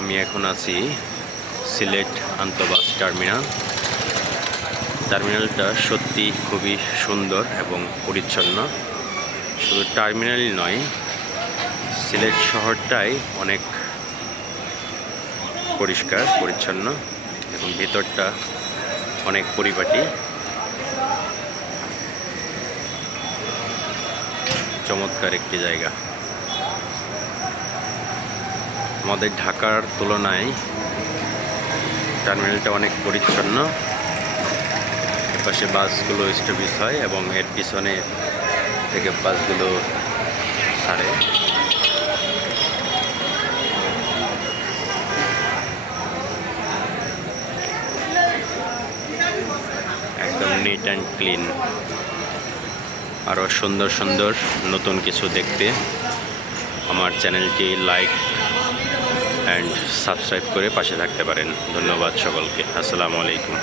আমি এখন আছি সিলেট আন্তঃবাস টার্মিনালটা সত্যি খুবই সুন্দর এবং পরিচ্ছন্ন। শুধু টার্মিনালই নয়, সিলেট শহরটাই অনেক পরিষ্কার পরিচ্ছন্ন এবং ভেতরটা অনেক পরিপাটি। চমৎকার একটি জায়গা। আমাদের ঢাকার তুলনায় টার্মিনালটা অনেক পরিচ্ছন্ন। এপাশে বাসগুলো স্টপেজ হয় এবং এর পিছনে থেকে বাসগুলো ছাড়ে। একদম নিট অ্যান্ড ক্লিন। আরও সুন্দর সুন্দর নতুন কিছু দেখতে আমার চ্যানেলটি লাইক অ্যান্ড সাবস্ক্রাইব করে পাশে থাকতে পারেন। ধন্যবাদ সকলকে। আসসালামু আলাইকুম।